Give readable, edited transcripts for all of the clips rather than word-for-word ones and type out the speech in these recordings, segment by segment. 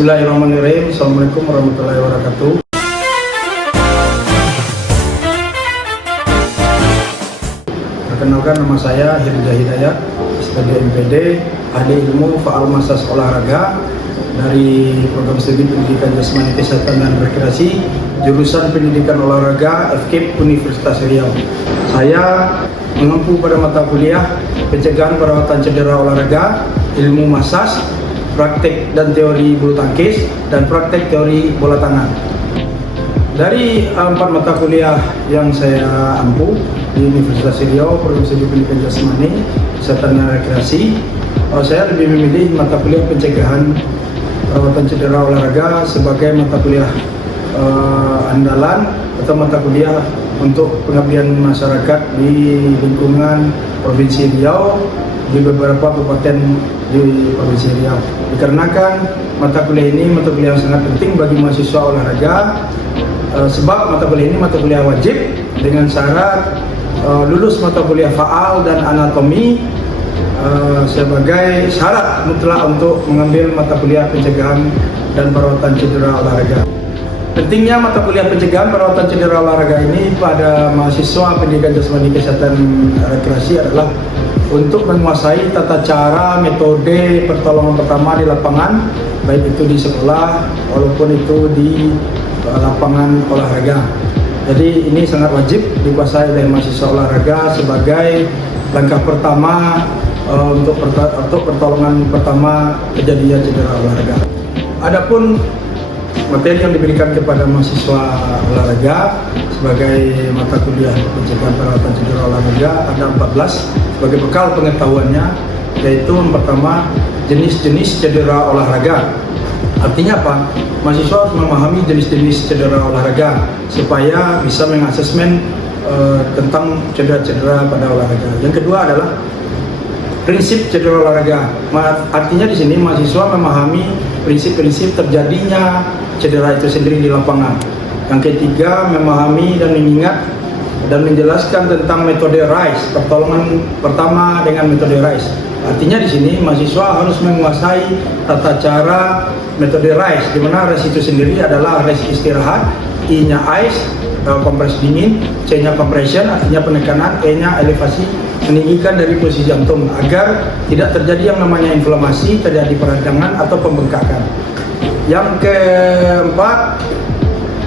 Bismillahirrahmanirrahim. Assalamualaikum warahmatullahi wabarakatuh. Perkenalkan, nama saya Hirja Hidayat, sebagai MPD, ahli ilmu faal masas olahraga dari program studi pendidikan jasmani kesehatan dan rekreasi, jurusan pendidikan olahraga FKIP Universitas Riau. Saya mengempu pada mata kuliah pencegahan perawatan cedera olahraga, ilmu masas, praktek dan teori bulu tangkis, dan praktek teori bola tangan. Dari 4 mata kuliah yang saya ampu di Universitas Riau, program studi pendidikan jasmani, kesehatan dan rekreasi, saya lebih memilih mata kuliah pencegahan perawatan cedera olahraga sebagai mata kuliah andalan atau mata kuliah untuk pengabdian masyarakat di lingkungan Provinsi Riau, di beberapa kabupaten di Provinsi Riau. Dikarenakan mata kuliah ini mata kuliah yang sangat penting bagi mahasiswa olahraga, sebab mata kuliah ini mata kuliah wajib dengan syarat lulus mata kuliah faal dan anatomi sebagai syarat mutlak untuk mengambil mata kuliah pencegahan dan perawatan cedera olahraga. Pentingnya mata kuliah pencegahan perawatan cedera olahraga ini pada mahasiswa pendidikan jasmani kesehatan rekreasi adalah untuk menguasai tata cara metode pertolongan pertama di lapangan, baik itu di sekolah walaupun itu di lapangan olahraga. Jadi ini sangat wajib dikuasai oleh mahasiswa olahraga sebagai langkah pertama untuk pertolongan pertama kejadian cedera olahraga. Adapun materi yang diberikan kepada mahasiswa olahraga sebagai mata kuliah pencegahan perawatan cedera olahraga ada 14 sebagai bekal pengetahuannya, yaitu yang pertama jenis-jenis cedera olahraga. Artinya apa? Mahasiswa harus memahami jenis-jenis cedera olahraga supaya bisa mengasesmen tentang cedera-cedera pada olahraga. Yang kedua adalah prinsip cedera olahraga. Artinya di sini mahasiswa memahami prinsip-prinsip terjadinya cedera itu sendiri di lapangan. Yang ketiga, memahami dan mengingat dan menjelaskan tentang metode RICE, pertolongan pertama dengan metode RICE. Artinya di sini mahasiswa harus menguasai tata cara metode RICE, di mana RICE itu sendiri adalah RICE istirahat, I-nya ice, kompres dingin, C-nya compression, artinya penekanan, E-nya elevasi, meninggikan dari posisi jantung agar tidak terjadi yang namanya inflamasi, terjadi peradangan atau pembengkakan. Yang keempat,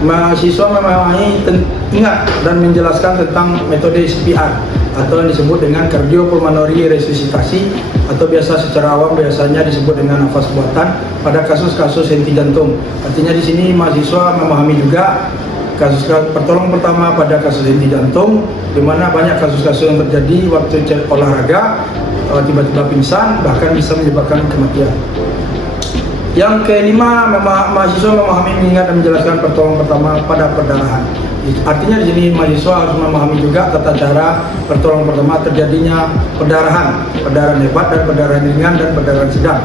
mahasiswa memahami, ingat dan menjelaskan tentang metode CPR atau yang disebut dengan cardiopulmonary resusitasi, atau biasa secara awam biasanya disebut dengan nafas buatan pada kasus-kasus henti jantung. Artinya di sini mahasiswa memahami juga kasus pertolongan pertama pada kasus henti jantung, di mana banyak kasus-kasus yang terjadi waktu olahraga, tiba-tiba pingsan, bahkan bisa menyebabkan kematian. Yang kelima, mahasiswa memahami, mengingat dan menjelaskan pertolongan pertama pada perdarahan. Artinya di sini mahasiswa harus memahami juga tata cara pertolongan pertama terjadinya perdarahan hebat dan perdarahan ringan dan perdarahan sedang.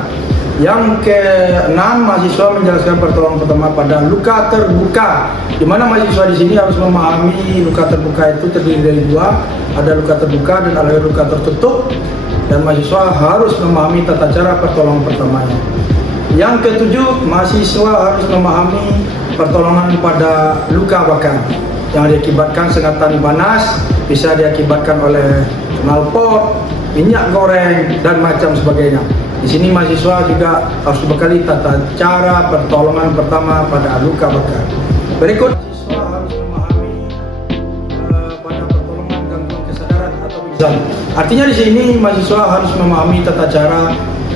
Yang keenam, mahasiswa menjelaskan pertolongan pertama pada luka terbuka, di mana mahasiswa di sini harus memahami luka terbuka itu terdiri dari dua, ada luka terbuka dan ada luka tertutup, dan mahasiswa harus memahami tata cara pertolongan pertamanya. Yang ketujuh, mahasiswa harus memahami pertolongan pada luka bakar yang diakibatkan sengatan panas, bisa diakibatkan oleh knalpot, minyak goreng, dan macam sebagainya. Di sini mahasiswa juga harus dibekali tata cara pertolongan pertama pada luka bakar. Berikut, mahasiswa harus memahami pada pertolongan gangguan kesadaran atau pingsan. Artinya di sini mahasiswa harus memahami tata cara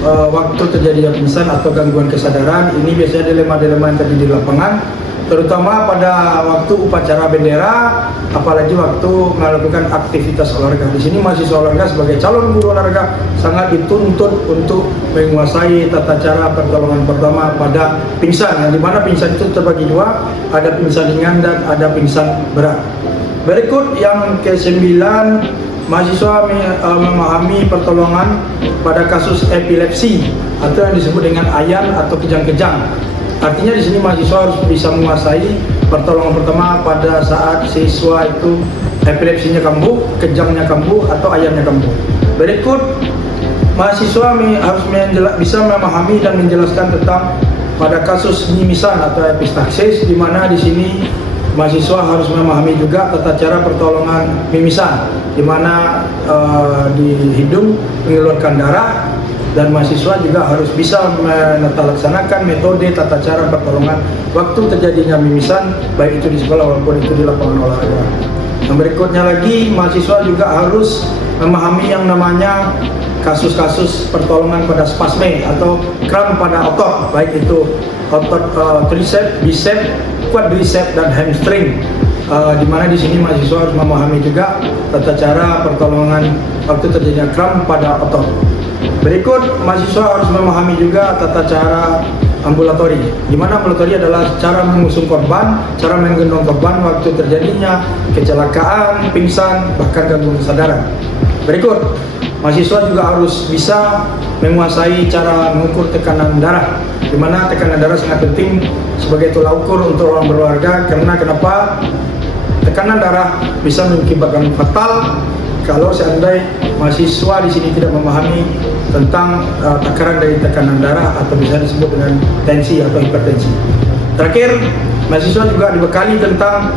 waktu terjadi pingsan atau gangguan kesadaran. Ini biasanya dilema-dilema yang terjadi di lapangan, terutama pada waktu upacara bendera, apalagi waktu melakukan aktivitas olahraga. Di sini mahasiswa olahraga sebagai calon guru olahraga sangat dituntut untuk menguasai tata cara pertolongan pertama pada pingsan, yang dimana pingsan itu terbagi dua, ada pingsan ringan dan ada pingsan berat. Berikut yang ke-9, mahasiswa memahami pertolongan pada kasus epilepsi atau yang disebut dengan ayan atau kejang-kejang. Artinya di sini mahasiswa harus bisa menguasai pertolongan pertama pada saat siswa itu epilepsinya kambuh, kejangnya kambuh, atau ayannya kambuh. Berikut, mahasiswa harus bisa memahami dan menjelaskan tentang pada kasus mimisan atau epistaxis, di mana di sini mahasiswa harus memahami juga tata cara pertolongan mimisan, di mana di hidung mengeluarkan darah, dan mahasiswa juga harus bisa melaksanakan metode tata cara pertolongan waktu terjadinya mimisan, baik itu di sekolah maupun itu di lapangan olahraga. Yang berikutnya lagi, mahasiswa juga harus memahami yang namanya kasus-kasus pertolongan pada spasme atau kram pada otot, baik itu otot triceps, biceps, quadriceps, dan hamstring. Di mana di sini mahasiswa harus memahami juga tata cara pertolongan waktu terjadinya kram pada otot. Berikut, mahasiswa harus memahami juga tata cara ambulatori, di mana ambulatori adalah cara mengusung korban, cara menggendong korban waktu terjadinya kecelakaan, pingsan, bahkan gangguan kesadaran. Berikut, mahasiswa juga harus bisa menguasai cara mengukur tekanan darah, di mana tekanan darah sangat penting sebagai tolak ukur untuk orang berolahraga. Karena kenapa? Tekanan darah bisa mengakibatkan fatal kalau seandainya mahasiswa di sini tidak memahami tentang takaran dari tekanan darah, atau bisa disebut dengan tensi atau hipertensi. Terakhir, mahasiswa juga dibekali tentang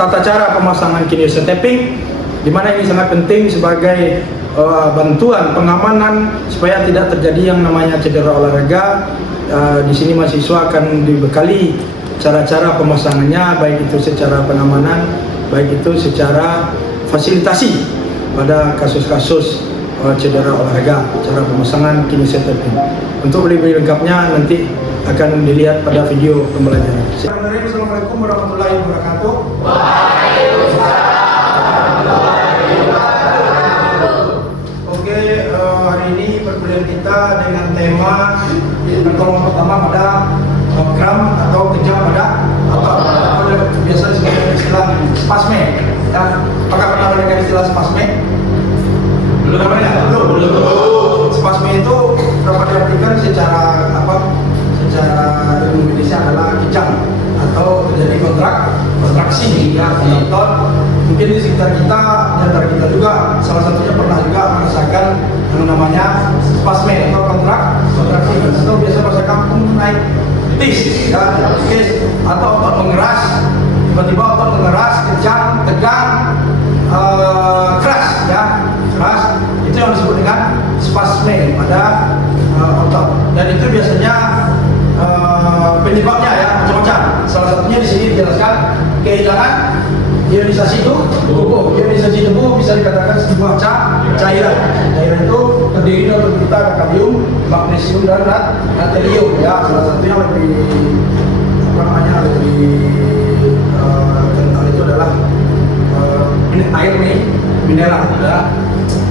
tata cara pemasangan kinesiotaping, di mana ini sangat penting sebagai bantuan pengamanan supaya tidak terjadi yang namanya cedera olahraga. Di sini mahasiswa akan dibekali cara-cara pemasangannya, baik itu secara pengamanan, baik itu secara fasilitasi pada kasus-kasus cedera olahraga, cara pemasangan kinesiotaping. Untuk lebih lengkapnya nanti akan dilihat pada video pembelajaran. Assalamualaikum warahmatullahi wabarakatuh. Oke, hari ini perkuliahan kita dengan tema pertolongan pertama pada kram atau kejang pada otot, atau biasa disebut istilah spasme. Ya, apakah pernah mendengar istilah spasme? Belum pernah ya? Belum. Spasme itu dapat diartikan secara secara ilmu medisnya adalah kejang atau terjadi kontraksi ya otot. Mungkin di sekitar kita, di antara kita juga salah satunya pernah juga merasakan yang namanya spasme atau kontraksi, atau biasa bahasa kampung naik tis ya, atau otot mengeras, tiba-tiba otot mengeras, kejang, tegang, keras ya, keras. Itu yang disebut dengan spasme pada otot. Dan itu biasanya penyebabnya ya macam-macam. Salah satunya di sini dijelaskan kehilangan ionisasi tubuh. Ionisasi tubuh bisa dikatakan sebuah cairan. Cairan itu terdiri dari kita ada kalium, magnesium, dan natrium ya. Salah satunya lebih kental itu adalah air mineral ya.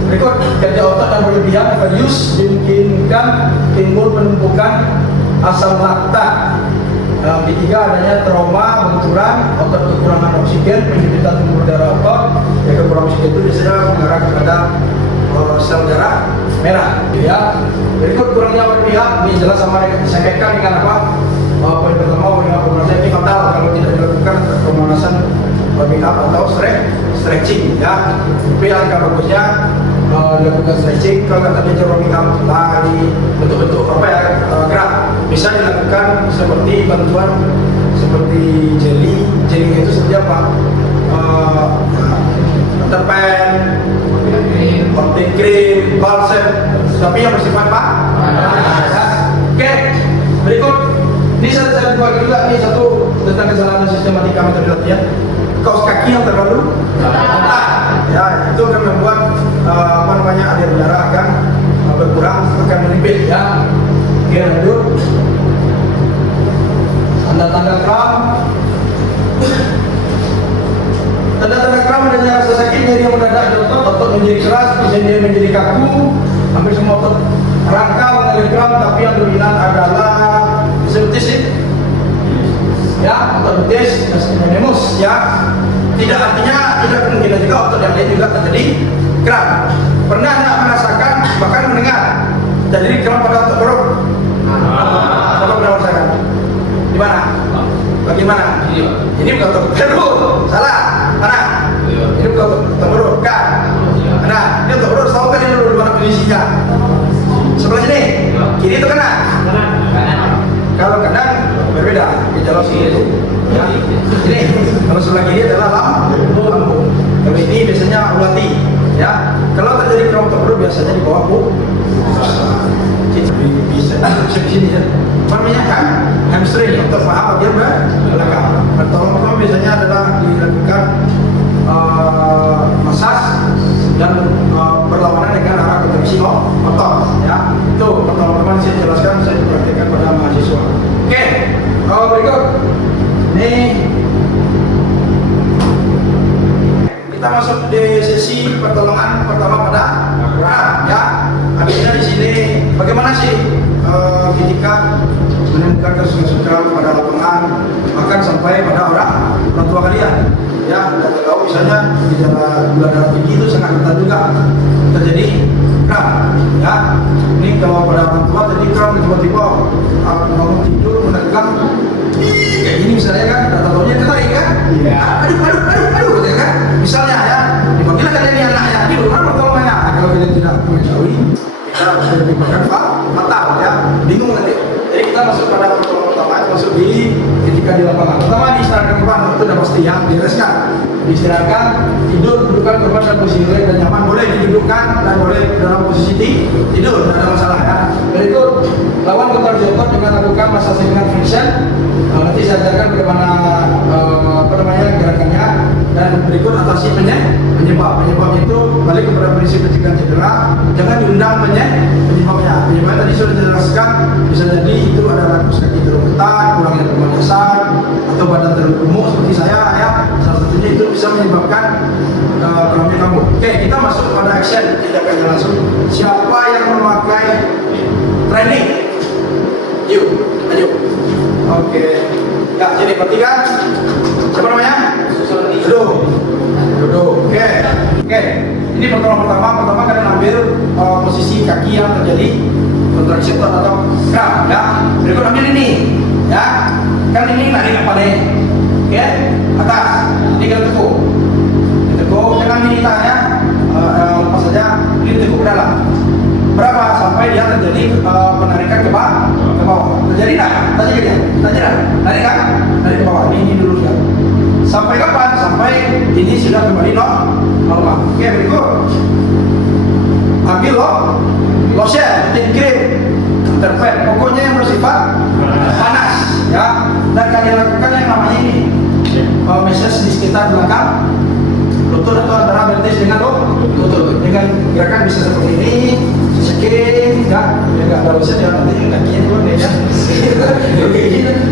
Berikut, kerja otot yang berlebihan overuse dimungkinkan timbul penumpukan asam laktat. Ketiga, adanya trauma, benturan, otot kekurangan oksigen, penyempitan pembuluh darah otot. Ya, kekurangan oksigen itu biasanya mengarah kepada sel darah merah. Ya. Berikut, kurangnya berpihak dijelas sama disampaikan dengan apa? Poin pertama, dengan pemanasan ini fatal kalau tidak dilakukan pemanasan berpihak atau stretching. Ya. Tapi angka bagusnya dilakukan stretching. Kalau kata dia warming up, lari, bentuk-bentuk gerak bisa dilakukan seperti bantuan seperti jelly itu seperti apa? Terpen, protein cream, balsam, tapi yang bersifat Oke, berikut ini saya bagi juga nih satu tentang kesalahan sistematika metode latihan. Kaos kaki yang terlalu ketat, ya itu akan membuat aliran darah akan berkurang, akan menipis ya. Oke, lanjut. Tanda-tanda kram. Tanda-tanda kram adanya rasa sakit, nyeri yang mendadak di otot menjadi keras, dia menjadi kaku, hampir semua otot rangka mengalami kram, tapi yang dominan adalah betis ya, otot betis dan spinonemus ya. Tidak artinya tidak kemungkinan juga otot yang lain juga terjadi kram. Pernah tidak merasakan, bahkan mendengar terjadi kram pada otot perut? Apa pernah merasakan? Di mana? Bagaimana? Ini bukan otot perut, salah. Mana? Ini bukan otot perut, kan? Mana? Ini otot perut, tahu kan ini di mana posisinya? Sebelah sini, kiri itu kanan. bu? Susah. Bisa di sini ya. Namanya kan hamstring untuk paha bagian belakang. Pertolongan biasanya adalah dilakukan massage dan berlawanan dengan arah kontraksi otot ya. Itu pertolongan saya jelaskan, saya praktekkan pada mahasiswa. Oke, berikut ini kita masuk di sesi pertolongan pertama pada kram ya. Artinya di sini bagaimana sih ketika menemukan kasus-kasus kram pada lapangan, bahkan sampai pada orang tua kalian ya. Kita tahu misalnya gejala gula darah tinggi itu sangat rentan juga terjadi kram ya. Ini kalau pada orang tua tadi kram tiba-tiba bangun tidur menegang kayak gini misalnya kan, tahu-tahunya ketarik kan, aduh gitu kan, misalnya ya, dipanggil kan ini anaknya, ini bagaimana pertolongannya? Kalau kita tidak mengetahui, kita harus menyebabkan fatal ya, bingung nanti. Jadi kita masuk pada pertolongan pertama, itu masuk di ketika di lapangan. Pertama diistirahatkan korban, itu sudah pasti ya, direskan, diistirahatkan, tidur, dudukkan korban dalam posisi relax dan nyaman, boleh didudukkan dan boleh dalam posisi tidur, tidak ada masalah ya. Berikut lawan kontrak otot dengan lakukan massage dengan friction. Nanti saya ajarkan bagaimana gerakannya, dan berikut atasi penyebab. Penyebabnya itu balik kepada prinsip pencegahan cedera, jangan diundang penyebabnya. Penyebabnya tadi sudah dijelaskan, bisa jadi itu adalah kaki terlalu ketat, kurangnya teman dasar, atau badan terlalu gemuk seperti saya ya. Salah satunya itu bisa menyebabkan keramik kambuh. Oke, kita masuk pada action, tindakannya langsung. Siapa yang memakai training? Yuk, ayo. Oke, ya jadi perhatikan. Siapa namanya? Duduk. Oke. Ini pertolongan pertama kalian ambil posisi kaki yang terjadi kontraksi otot atau kram ya. Berikut ambil ini ya. Kan ini narik apa nih? Oke, atas. Ini kita tekuk. Jangan ini tangannya lepas saja. Ini tekuk ke dalam. Berapa sampai dia terjadi penarikan ke bawah. Terjadi nggak? Tanya dia. Narik kan? Narik ke bawah. Ini dulu ya. Sampai kapan? Sampai ini sudah kembali normal. Oke, berikut. Ambil lotion, krim, terpen. Pokoknya yang bersifat panas ya. Dan kalian lakukan yang namanya ini massage di sekitar belakang lutut atau antara betis dengan lutut. Dengan gerakan bisa seperti ini, shaking ya. Enggak ada lotion ya, nanti kakinya dulu deh ya.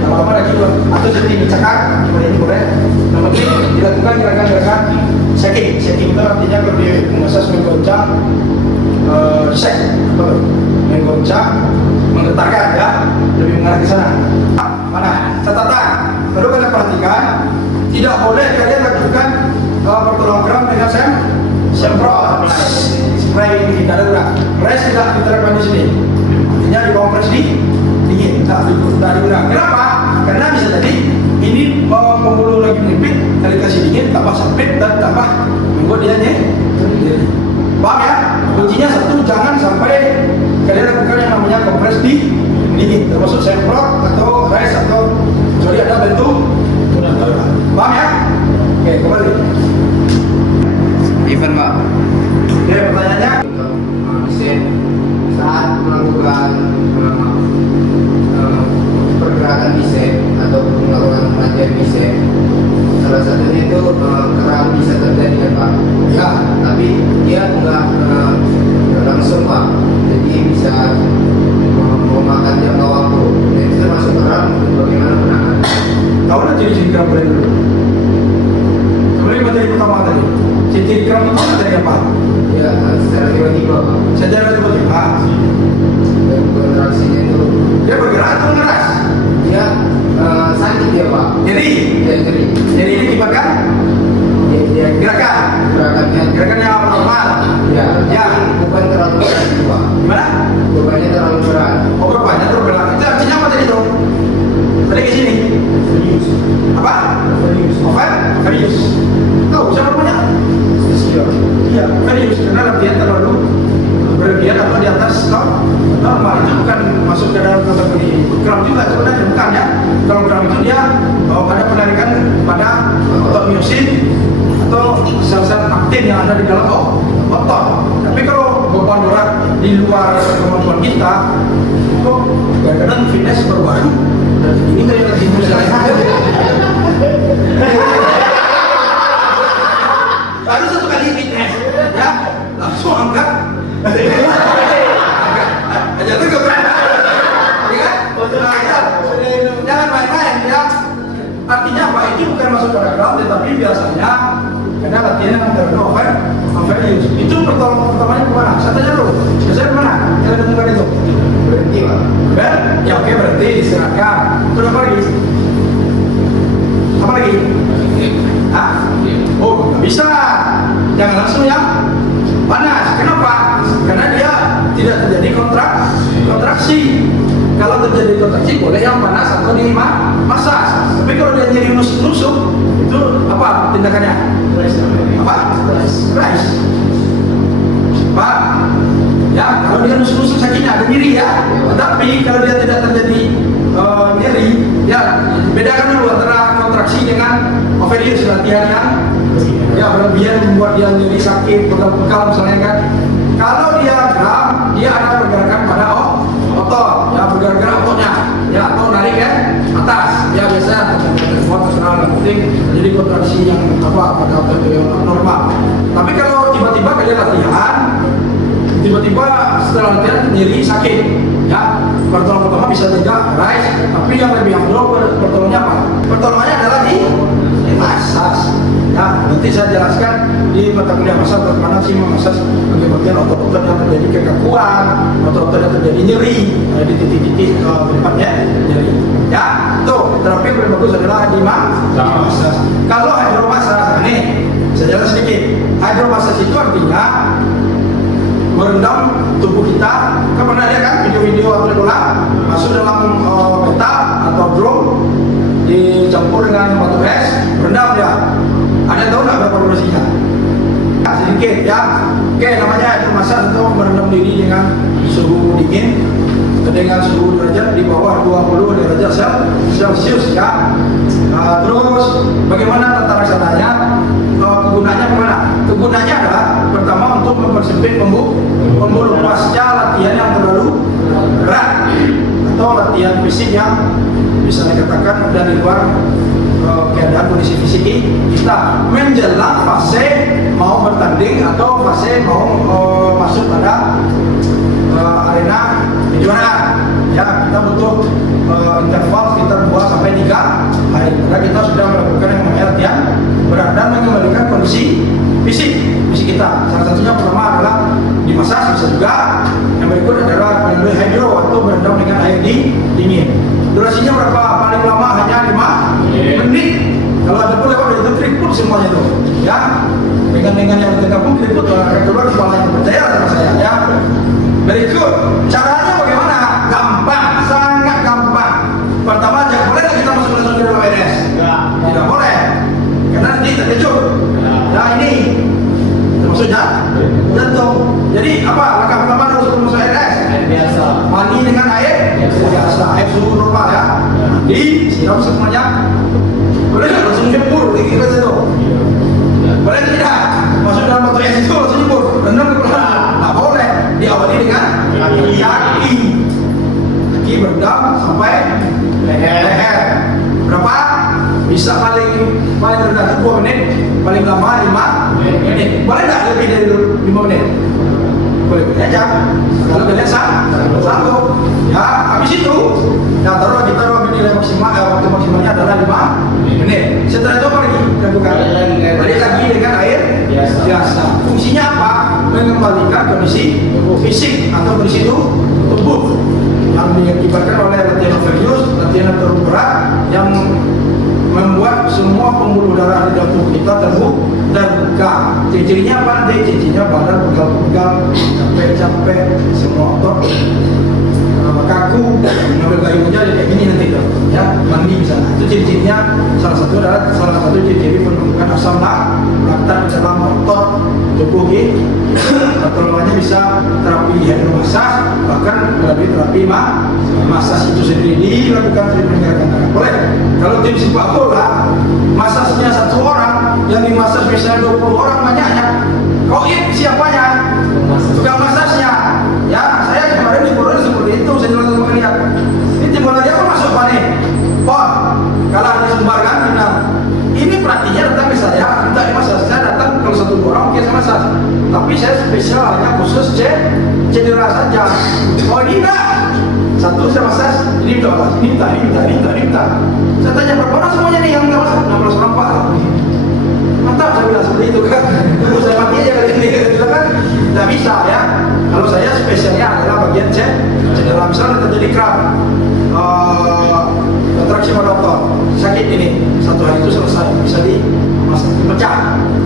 Lama-lama lagi dulu. Atau seperti dicekak, ini boleh. Yang penting dilakukan gerakan-gerakan shaking. Shaking itu artinya kalau di massage menggoncang, shake, menggoncang, menggetarkan ya, lebih mengarah ke sana. Mana? Catatan. Perlu kalian perhatikan, tidak boleh kalian lakukan pertolongan kram dengan semprot, spray ini tidak ada guna. Press tidak diterapkan di sini. Artinya dikompres dingin, tidak digunakan. Kenapa? Karena bisa jadi ini pembuluh lagi menipit, kali kasih dingin, tambah sempit dan tambah membuat dia paham ya? Kuncinya satu, jangan sampai kalian lakukan yang namanya kompres dingin, termasuk semprot atau res atau kecuali ada bentuk darurat. Paham ya? Oke, kembali. Event Pak. Oke, pertanyaannya Mesin saat melakukan pergerakan bicep atau melakukan latihan bicep, salah satunya itu kram bisa terjadi ya Pak. ya, Tapi dia enggak langsung Pak, jadi bisa memakan jangka waktu. Dan itu termasuk kram, bagaimana penanganan? tahu nggak ciri-ciri kram paling dulu? Sebenarnya materi pertama tadi, ciri-ciri kram itu materi apa? Ya, secara tiba-tiba Pak. Secara tiba-tiba Dan kontraksinya itu dia bergerak atau ngeras? dia sakit ya Pak. Jadi Jadi ini akibatkan dia gerakannya abnormal. ya bukan terlalu berat itu Pak. Gimana? Bebannya terlalu berat. Oh, bebannya terlalu berat. Itu artinya apa tadi tuh? Tadi ke sini. Apa? Overuse. Tahu siapa namanya? Iya, overuse karena latihan terlalu berlebihan atau di atas normal. Itu bukan masuk ke dalam kategori kram juga sebenarnya, bukan ya. Kalau kram itu dia ada penarikan pada otot myosin atau sel-sel aktin yang ada di dalam otot. Tapi kalau beban berat di luar kemampuan kita, kok kadang-kadang fitness baru-baru dan ini kayak lagi misalnya baru satu kali fitness ya langsung angkat aja tuh gak berani ya kan jangan main-main ya. Artinya apa? Itu bukan masuk pada ground, tetapi biasanya karena latihan yang overuse. Itu pertamanya kemana? Saya tanya dulu, biasanya kemana? Kita temukan itu Berhenti Pak. ya oke, berhenti, istirahatkan. Terus apa lagi? Apa lagi? Hah? Oh, nggak bisa. Jangan langsung yang panas. Kenapa? Karena dia tidak terjadi kontraksi. Kalau terjadi kontraksi boleh yang panas atau di massage. Tapi kalau dia nyeri nusuk-nusuk, itu apa tindakannya? Apa? Rise. Pak, ya kalau dia nusuk-nusuk sakitnya ada nyeri ya. Tetapi kalau dia tidak terjadi nyeri, ya bedakan dulu antara kontraksi dengan overuse, latihan yang ya berlebihan membuat dia nyeri sakit, pegal-pegal misalnya kan. Kalau dia geram, dia ada pergerakan pada otot, ya bergerak ototnya, ya atau narik ke atas, ya biasa semua terserah, yang penting jadi kontraksi yang apa pada otot yang normal. Tapi kalau tiba-tiba kalian latihan, tiba-tiba setelah latihan nyeri sakit, ya pertolongan pertama bisa juga rise, tapi yang lebih afdol pertolongannya apa? Pertolongannya adalah di massage. Ya, nanti saya jelaskan di mata kuliah massage bagaimana sih memassage bagian otot-otot yang terjadi kekakuan, otot-otot yang terjadi nyeri di titik-titik tempatnya nyeri. Ya, tuh terapi yang paling bagus adalah di massage. Kalau hydromassage, nih saya jelas sedikit. Hydromassage itu artinya merendam tubuh kita. Kan pernah lihat kan video-video atlet bola masuk dalam peta atau drum dicampur dengan batu es, rendam ya. Ada tahu nggak berapa durasinya? Sedikit ya. Oke, namanya itu massage untuk merendam diri dengan suhu dingin dengan suhu derajat di bawah 20 derajat Celcius ya. Terus bagaimana tata laksananya? Kegunaannya kemana? Kegunaannya adalah pertama untuk mempersempit pembuluh pasca latihan yang terlalu berat atau latihan fisik yang bisa dikatakan dari luar keadaan kondisi fisik kita menjelang fase mau bertanding atau fase mau masuk pada arena kejuaraan. Ya, kita butuh interval sekitar 2 sampai 3 hari karena kita sudah melakukan yang namanya latihan berat dan mengembalikan kondisi fisik kita. Salah satunya pertama adalah di massage, bisa juga yang berikut adalah melalui hydro atau berendam dengan air dingin. Durasinya berapa? Paling lama hanya 5 menit. Kalau ada pun lewat itu keriput semuanya tuh, ya. Dengan yang terdekat pun keriput, keluar kepala yang percaya sama saya, ya. Berikut caranya bagaimana? Gampang, sangat gampang. Pertama aja, boleh nggak kita masuk langsung ke dalam RS? Tidak boleh, karena nanti terkejut. Nah ini maksudnya tentu. Jadi apa? Langkah pertama harus masuk RS. Air biasa. Mandi dengan air biasa, air suhu normal ya. Mandi, siram semuanya. Boleh nggak langsung nyebur? Gitu itu. Boleh tidak? Masuk dalam batu es itu langsung nyebur. Rendam ke belakang. Nggak boleh. Diawali dengan kaki. Kaki berendam sampai leher. Berapa? Bisa paling rendah 2 menit, paling lama 5 menit. Boleh nggak lebih dari 5 menit? Boleh aja. Kalau kalian sanggup, ya habis itu, nah kita nilai maksimal, waktu maksimalnya adalah 5 menit. Setelah itu apa lagi? Balik lagi dengan air biasa. Fungsinya apa? Mengembalikan kondisi fisik atau kondisi tubuh yang diakibatkan oleh latihan overuse, latihan yang terlalu berat yang membuat semua pembuluh darah di dalam tubuh kita terbuka. Ciri-cirinya apa nanti? Ciri-cirinya badan pegal-pegal, capek-capek, semua otot kaku, ngambil gayungnya kayak gini nanti tuh, ya mandi misalnya. Itu ciri-cirinya salah satu ciri-ciri penumpukan asam laktat dalam otot tubuh kita. Pertolongannya bisa terapi hidromassage, bahkan melalui terapi massage itu sendiri dilakukan treatment tangan. Boleh. Kalau tim sepak bola, massage-nya 1 orang, yang dimassage misalnya 20 orang banyaknya. Kau siapanya? Tukang massage-nya, ya. massage. Tapi saya spesial hanya khusus cedera saja. Oh ini enggak. Satu saya massage, ini minta. Saya tanya berapa orang semuanya nih yang nggak massage? 16 orang Pak. Mantap saya bilang seperti itu kan. Tunggu saya mati aja kali ini. Kita kan tidak bisa ya. Kalau saya spesialnya adalah bagian cedera, misalnya terjadi kram, kontraksi pada otot, sakit ini, satu hari itu selesai, bisa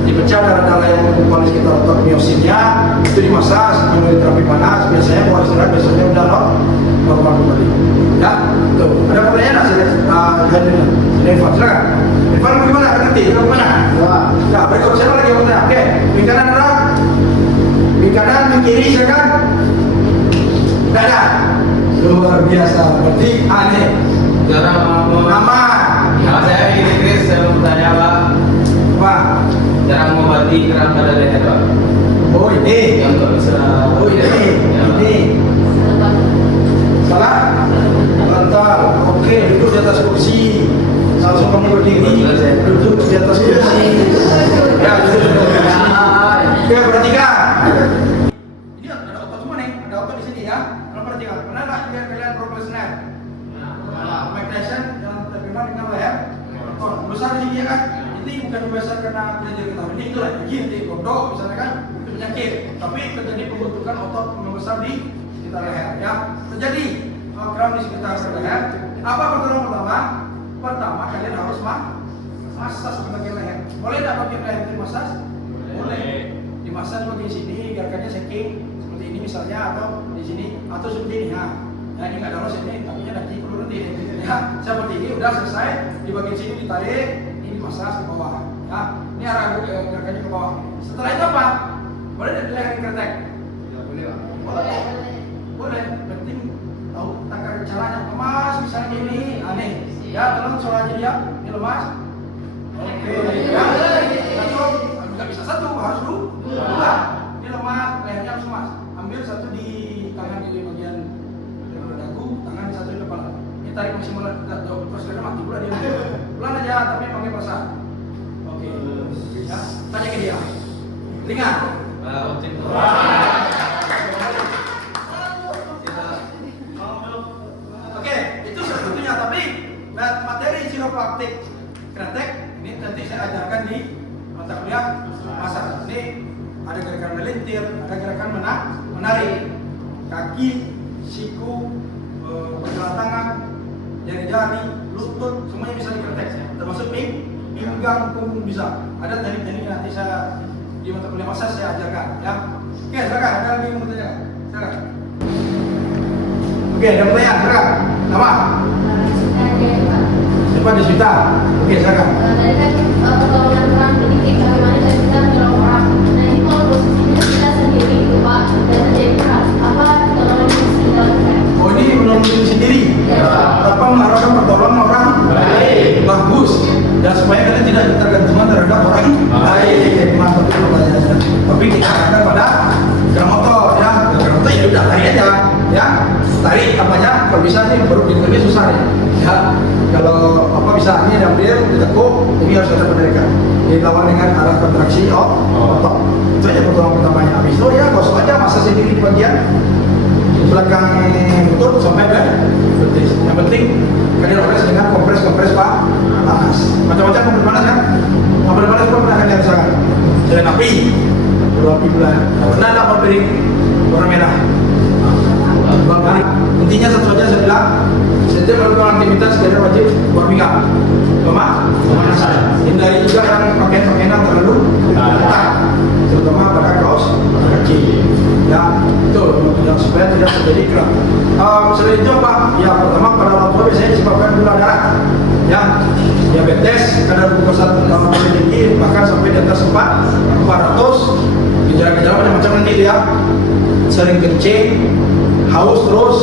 dipecah darah-darah yang mengumpul di sekitar otot miosinnya, itu dimasas, melalui terapi panas, biasanya mau istirahat, biasanya udah normal kembali. Ya, tuh, ada pertanyaan nggak sih? Hadirin, Irfan, silakan. Irfan bagaimana? Nanti, bagaimana? Ya, berikut saya lagi yang bertanya. Oke, di kanan adalah, di kanan, di kiri, silakan. Tidak ada. Luar biasa, berarti aneh. Nama. Nama saya Idris, saya mau bertanya Pak. Pak. Cara mengobati kram pada leher Pak. Oh ini. Yang nggak bisa. Oh ini. Ya, Pak. Ini. Salah? Bantal. Oke, duduk di atas kursi. Langsung kamu berdiri. Duduk di atas kursi. Ya, duduk di atas kursi. Oke, perhatikan. Ini ada otot semua nih. Ada otot di sini ya. Kalau perhatikan, pernah nggak biar kalian profesional? Mike Tyson yang terkenal dengan leher besar di sini ya kan. Ini bukan besar karena belajar kita. Ini itulah gigi, kodok misalnya kan itu penyakit. Tapi terjadi pembentukan otot membesar di sekitar leher ya. Terjadi kram di sekitar leher. Apa pertolongan pertama? Pertama kalian harus massas bagian leher. Boleh tidak bagian leher dimasas? Boleh. Dimasas bagian sini, gerakannya shaking seperti ini misalnya, atau di sini, atau seperti ini. Nah ini nggak ada los ini, tapi nanti perlu nanti. Ya, seperti ini udah selesai. Di bagian sini ditarik, ini massas ke bawah. Ya, ini arah gerakannya ke bawah. Setelah itu apa? Boleh tidak leher kretek? Boleh. Boleh. Penting tahu takar caranya. Lemas misalnya ini, aneh. Ya, tolong suaranya dia. Ini lemas. Oke. Ya, satu. Nggak bisa satu, harus dua. Ini lemas, lehernya harus lemas. Ambil satu di tangan di bagian dagu, tangan satu di kepala. Ini tarik maksimal, nggak jauh terus karena mati pula dia. Pelan aja, tapi pakai perasaan. Oke. Ya, tanya ke dia. Ringan. Oke, itu satunya. Tapi materi chiropraktik kretek ini nanti saya ajarkan di mata kuliah massage. Ini ada gerakan melintir, ada gerakan menarik kaki, siku, pergelangan tangan, jari-jari, lutut, semuanya bisa dikretek. Termasuk pinggang, punggung bisa. Ada teknik-teknik nanti saya di mata kuliah massage saya ajarkan. Ya. Oke, silakan. Ada lagi yang mau bertanya? Silakan. Oke, ada pertanyaan, silakan. Nama? Siapa di Swita? Oke, silakan. Tadi kan pertolongan orang sedikit bagaimana cara kita menolong orang. Nah ini kalau posisinya kita sendiri itu Pak dan terjadi keras, apa pertolongan yang bisa kita lakukan? Oh ini menolong diri sendiri. Ya. Tanpa mengharapkan pertolongan orang baik. Bagus. Dan supaya kita tidak tergantungan terhadap orang baik. Mantap itu pertanyaannya. Tapi kita akan pada gerak motor ya. Gerak motor ya udah tarik aja. Ya, tarik apanya? Kalau bisa nih perut ini susah nih. Ya, kalau apa bisa ini diambil, ditekuk, ini harus ada penarikan. Dilawan dengan arah kontraksi otot. Itu aja pertolongan pertamanya. Habis itu ya gosok aja, massage sendiri di bagian belakang lutut sampai ke betis. Yang penting kalian oles dengan kompres panas. Macam-macam kompres panas kan? Kompres panas itu pernah kalian rasakan? Jalan api, pula. Pernah ada piring warna merah. Intinya satu saja saya bilang, setiap melakukan aktivitas kalian wajib berpikir, pemanasan. Hindari juga yang pakaian-pakaian yang terlalu ketat, terutama pada kaos kaki. Ya, itu yang supaya tidak terjadi kram. Selain itu apa? Ya pertama pada orang tua biasanya disebabkan gula darah. Ya, diabetes, kadar glukosa terlalu tinggi, bahkan sampai di atas 400. Gejala-gejala macam-macam nanti dia sering kencing, haus terus,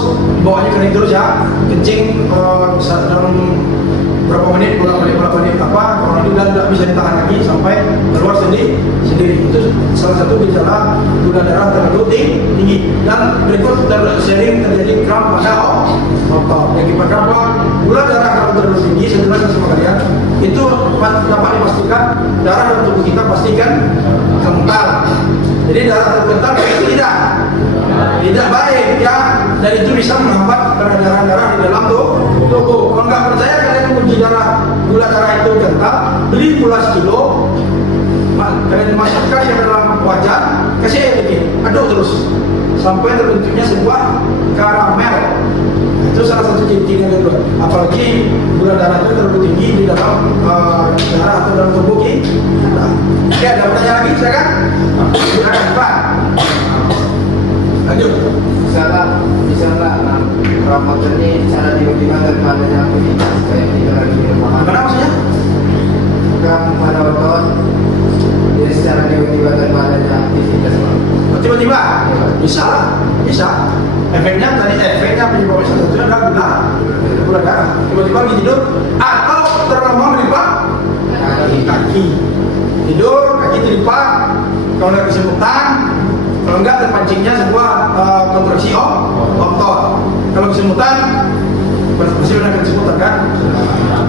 bawahnya kering terus ya, kencing dalam berapa menit, berapa menit apa, kalau dia tidak bisa ditahan lagi sampai keluar sendiri. Itu salah satu gejala gula darah terlalu tinggi. Dan berikut sering terjadi kram pada otot. Yang dipakai apa? Gula darah kalau terlalu tinggi, saya jelaskan sama kalian, itu dapat dipastikan darah dalam tubuh kita pastikan kental. darah terbentar itu tidak baik ya, dan itu bisa menghambat peredaran darah di dalam tubuh. Kalau nggak percaya kalian uji gula darah itu kental, beli gula sekilo, kalian masukkan ke dalam wajan, kasih air dikit, aduk terus sampai terbentuknya sebuah karamel. Itu salah satu ciri-ciri yang kedua. Apalagi gula darah itu terlalu tinggi di dalam darah atau dalam tubuh kita. Oke, ada pertanyaan lagi, silakan. Silakan, Pak. Lanjut. Bisa nggak Ramadan ini cara diujikan daripadanya aktivitas kayak kita lagi di rumah? Gimana maksudnya? Bukan pada otot, jadi secara diujikan daripadanya aktivitas. Tiba-tiba bisa lah, bisa. Efeknya penyebab satu adalah gula darah. Tiba-tiba lagi tidur atau terlalu melipat kaki. Tidur, kaki terlipat, kalau ada kesemutan, kalau enggak terpancingnya sebuah kontraksi otot. Kalau kesemutan, pasti ada kesemutan kan?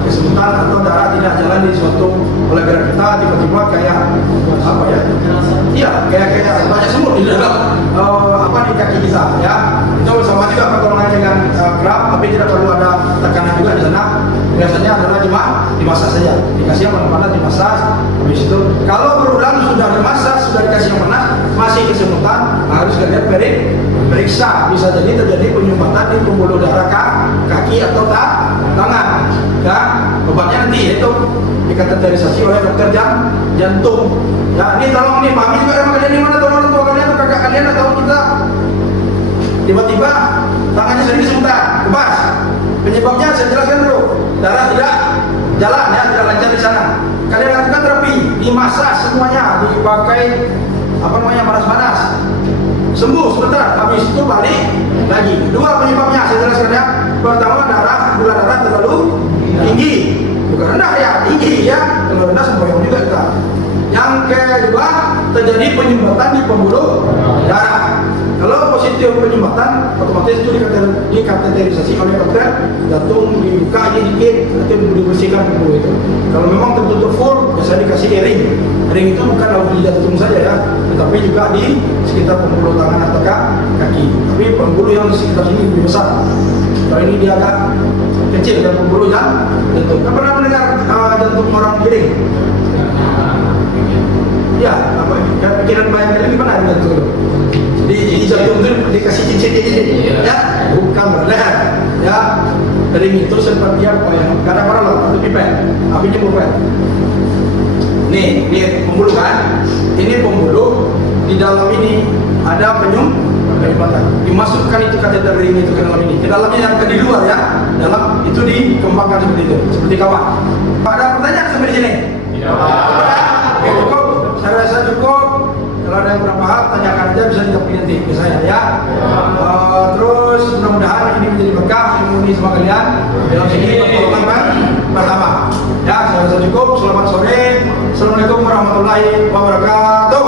Kesemutan atau darah tidak jalan di suatu oleh gerak kita, tiba-tiba kayak apa ya? Iya, kayak banyak semut di dalam di kaki kita ya. Itu sama juga pertolongan dengan kram, tapi tidak perlu ada tekanan juga di sana. Biasanya adalah cuma dimasak saja, dikasih yang panas dimasak. Habis itu kalau berulang sudah dimasak, sudah dikasih yang panas, masih kesemutan, harus kalian periksa. Bisa jadi terjadi penyumbatan di pembuluh darah kaki atau tangan. Ya, obatnya nanti yaitu dikateterisasi oleh dokter jantung. Ya, ini tolong nih pahami juga sama kalian di mana tolong orang tua kalian atau kakak kalian atau kita tiba-tiba tangannya sering kesemutan, kebas. Penyebabnya saya jelaskan dulu. Darah tidak jalan ya, tidak lancar di sana. Kalian lakukan terapi, dimasak semuanya, dipakai panas-panas. Sembuh sebentar, habis itu balik lagi. Dua penyebabnya saya jelaskan ya. Pertama gula darah terlalu tinggi, bukan rendah ya, tinggi ya. Kalau rendah semboyong juga kita. Yang kedua terjadi penyumbatan di pembuluh darah. Kalau positif penyumbatan, otomatis itu dikateterisasi oleh dokter jantung, dibuka aja dikit, nanti dibersihkan pembuluh itu. Kalau memang tertutup full, biasanya dikasih ring. Ring itu bukan lalu di jantung saja ya, tetapi juga di sekitar pembuluh tangan atau kaki. Tapi pembuluh yang di sekitar sini lebih besar. Kalau ini dia agak kecil dan pembuluh jantung. Kan pernah mendengar jantung orang giring? Ya, apa? Pikiran bayangkan lagi mana ada jantung itu? Di jantung itu dikasih cincin kayak gini, ya? Bukan berleher, ya? Ring itu seperti apa ya? Gak ada paralel, atau pipet, apinya pipet. Nih, ini pembuluh kan? Ini pembuluh, di dalam ini ada penyumbatan. Dimasukkan itu kateter ring itu ke dalam ini. Ke dalamnya yang di luar ya, dalam itu dikembangkan seperti itu, seperti kawat. Ada pertanyaan sampai di sini? Tidak. Oke, cukup. Saya rasa cukup. Kalau ada yang kurang paham, tanyakan aja, bisa dijawab nanti ke saya ya. Terus mudah-mudahan ini menjadi berkah ilmu ini sama kalian dalam segi pertolongan pertama. Ya, saya rasa cukup. Selamat sore. Assalamualaikum warahmatullahi wabarakatuh.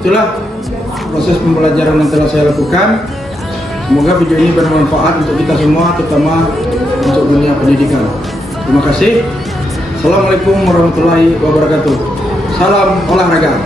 Itulah proses pembelajaran yang telah saya lakukan. Semoga video ini bermanfaat untuk kita semua, terutama untuk dunia pendidikan. Terima kasih. Assalamualaikum warahmatullahi wabarakatuh. Salam olahraga.